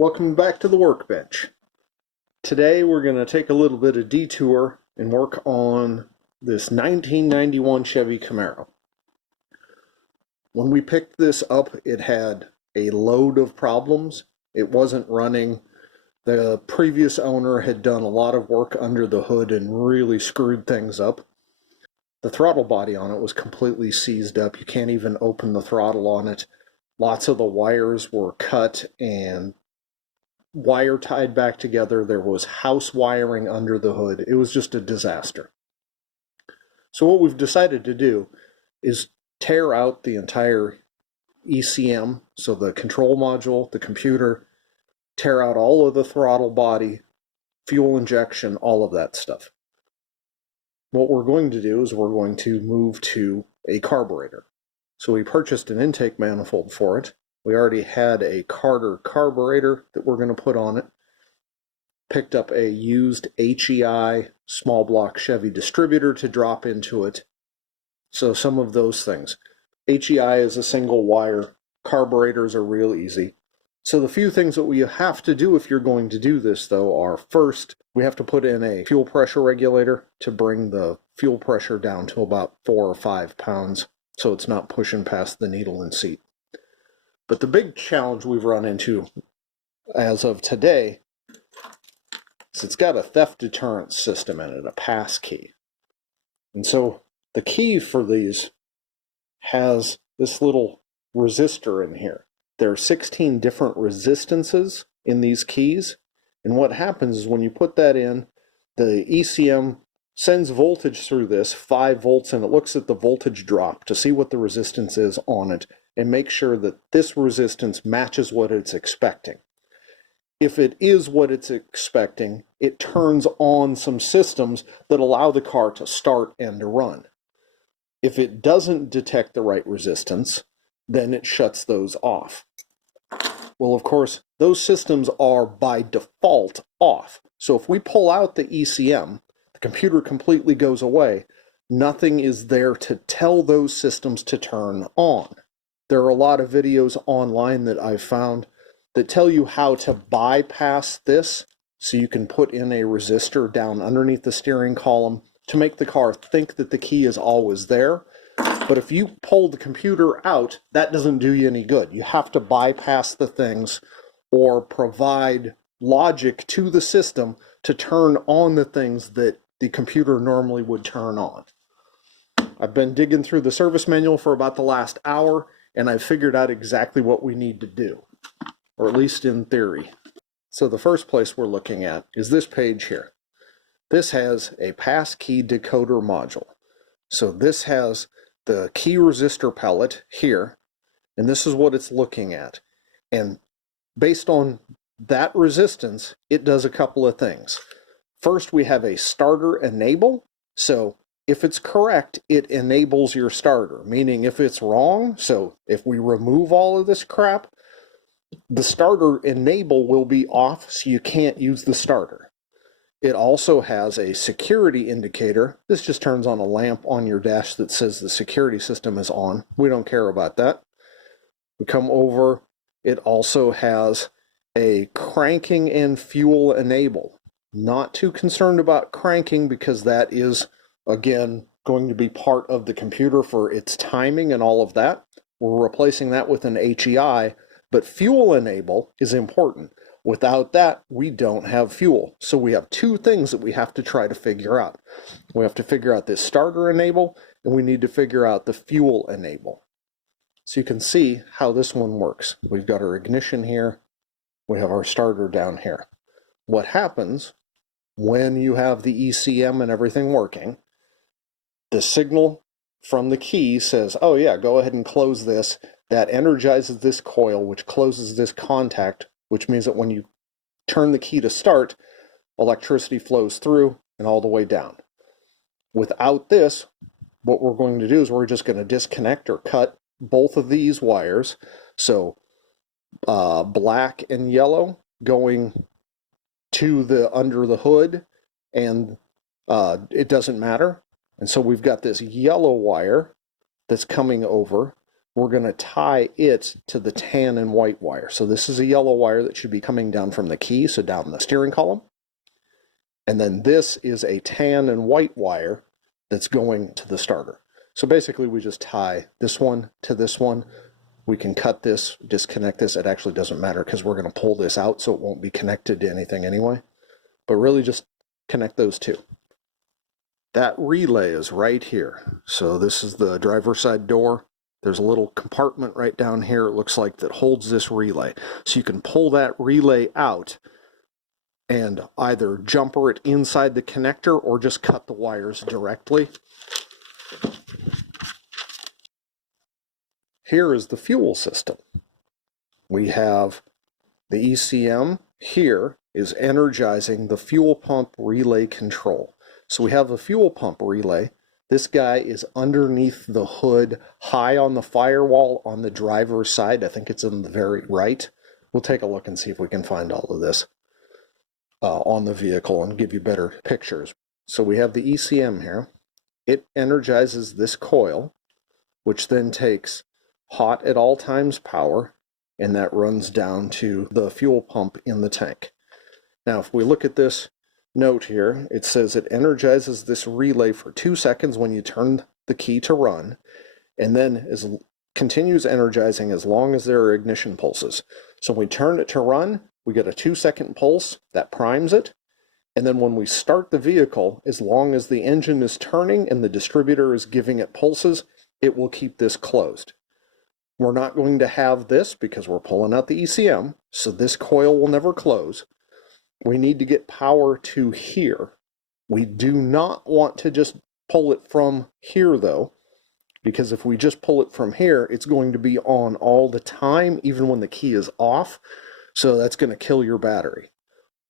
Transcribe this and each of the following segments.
Welcome back to the workbench. Today we're going to take a little bit of detour and work on this 1991 Chevy Camaro. When we picked this up, it had a load of problems. It wasn't running. The previous owner had done a lot of work under the hood and really screwed things up. The throttle body on it was completely seized up. You can't even open the throttle on it. Lots of the wires were cut and wire tied back together. There was house wiring under the hood. It was just a disaster. So what we've decided to do is tear out the entire ECM, so the control module, the computer, tear out all of the throttle body, fuel injection, all of that stuff. What we're going to do is we're going to move to a carburetor. So we purchased an intake manifold for it. We already had a Carter carburetor that we're going to put on it. Picked up a used HEI small block Chevy distributor to drop into it. So some of those things. HEI is a single wire. Carburetors are real easy. So the few things that we have to do if you're going to do this, though, are first, we have to put in a fuel pressure regulator to bring the fuel pressure down to about 4 or 5 pounds, so it's not pushing past the needle and seat. But the big challenge we've run into as of today is it's got a theft deterrent system in it, a pass key. And so the key for these has this little resistor in here. There are 16 different resistances in these keys. And what happens is when you put that in, the ECM sends voltage through this, 5 volts, and it looks at the voltage drop to see what the resistance is on it and make sure that this resistance matches what it's expecting. If it is what it's expecting, it turns on some systems that allow the car to start and to run. If it doesn't detect the right resistance, then it shuts those off. Well, of course, those systems are by default off. So if we pull out the ECM, the computer completely goes away. Nothing is there to tell those systems to turn on. There are a lot of videos online that I've found that tell you how to bypass this, so you can put in a resistor down underneath the steering column to make the car think that the key is always there. But if you pull the computer out, that doesn't do you any good. You have to bypass the things or provide logic to the system to turn on the things that the computer normally would turn on. I've been digging through the service manual for about the last hour, and I've figured out exactly what we need to do, or at least in theory. So the first place we're looking at is this page here. This has a pass key decoder module. So this has the key resistor pellet here, and this is what it's looking at. And based on that resistance, it does a couple of things. First, we have a starter enable. So if it's correct, it enables your starter, meaning if it's wrong, so if we remove all of this crap, the starter enable will be off, so you can't use the starter. It also has a security indicator. This just turns on a lamp on your dash that says the security system is on. We don't care about that. We come over, it also has a cranking and fuel enable. Not too concerned about cranking because that is, again, going to be part of the computer for its timing and all of that. We're replacing that with an HEI, but fuel enable is important. Without that, we don't have fuel. So we have two things that we have to try to figure out. We have to figure out this starter enable, and we need to figure out the fuel enable. So you can see how this one works. We've got our ignition here. We have our starter down here. What happens when you have the ECM and everything working, the signal from the key says, oh yeah, go ahead and close this. That energizes this coil, which closes this contact, which means that when you turn the key to start, electricity flows through and all the way down. Without this, what we're going to do is we're just going to disconnect or cut both of these wires. So black and yellow going to the under the hood, and it doesn't matter. And so we've got this yellow wire that's coming over we're going to tie it to the tan and white wire. So this is a yellow wire that should be coming down from the key, so down the steering column. And then this is a tan and white wire that's going to the starter. So basically we just tie this one to this one. We can cut this, disconnect this. It actually doesn't matter because we're going to pull this out so it won't be connected to anything anyway. But really just connect those two. That relay is right here. So this is the driver's side door. There's a little compartment right down here, it looks like, that holds this relay. So you can pull that relay out and either jumper it inside the connector or just cut the wires directly. Here is the fuel system. We have the ECM here is energizing the fuel pump relay control. So we have a fuel pump relay. This guy is underneath the hood, high on the firewall on the driver's side. I think it's in the very right. We'll take a look and see if we can find all of this on the vehicle and give you better pictures. So we have the ECM here. It energizes this coil, which then takes hot at all times power, and that runs down to the fuel pump in the tank. Now, if we look at this note here, it says it energizes this relay for 2 seconds when you turn the key to run, and then continues energizing as long as there are ignition pulses. So when we turn it to run, we get a 2-second pulse that primes it, and then when we start the vehicle, as long as the engine is turning and the distributor is giving it pulses, it will keep this closed. We're not going to have this because we're pulling out the ECM, so this coil will never close. We need to get power to here. We do not want to just pull it from here though, because if we just pull it from here, it's going to be on all the time, even when the key is off. So that's going to kill your battery.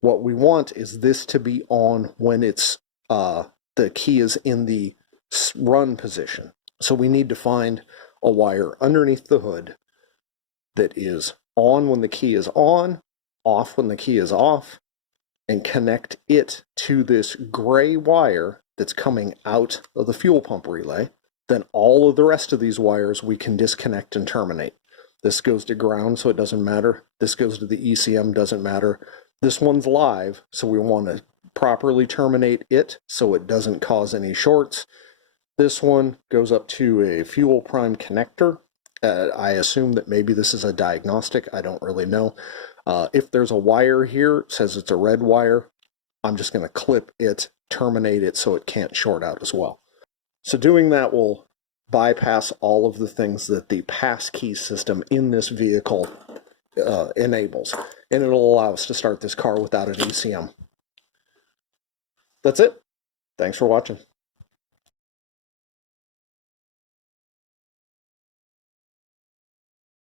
What we want is this to be on when it's the key is in the run position. So we need to find a wire underneath the hood that is on when the key is on, off when the key is off, and connect it to this gray wire that's coming out of the fuel pump relay. Then all of the rest of these wires we can disconnect and terminate. This goes to ground, so it doesn't matter. This goes to the ECM, doesn't matter. This one's live, so we want to properly terminate it so it doesn't cause any shorts. This one goes up to a fuel prime connector. I assume that maybe this is a diagnostic. I don't really know. If there's a wire here, it says it's a red wire, I'm just going to clip it, terminate it so it can't short out as well. So doing that will bypass all of the things that the passkey system in this vehicle enables. And it'll allow us to start this car without an ECM. That's it. Thanks for watching.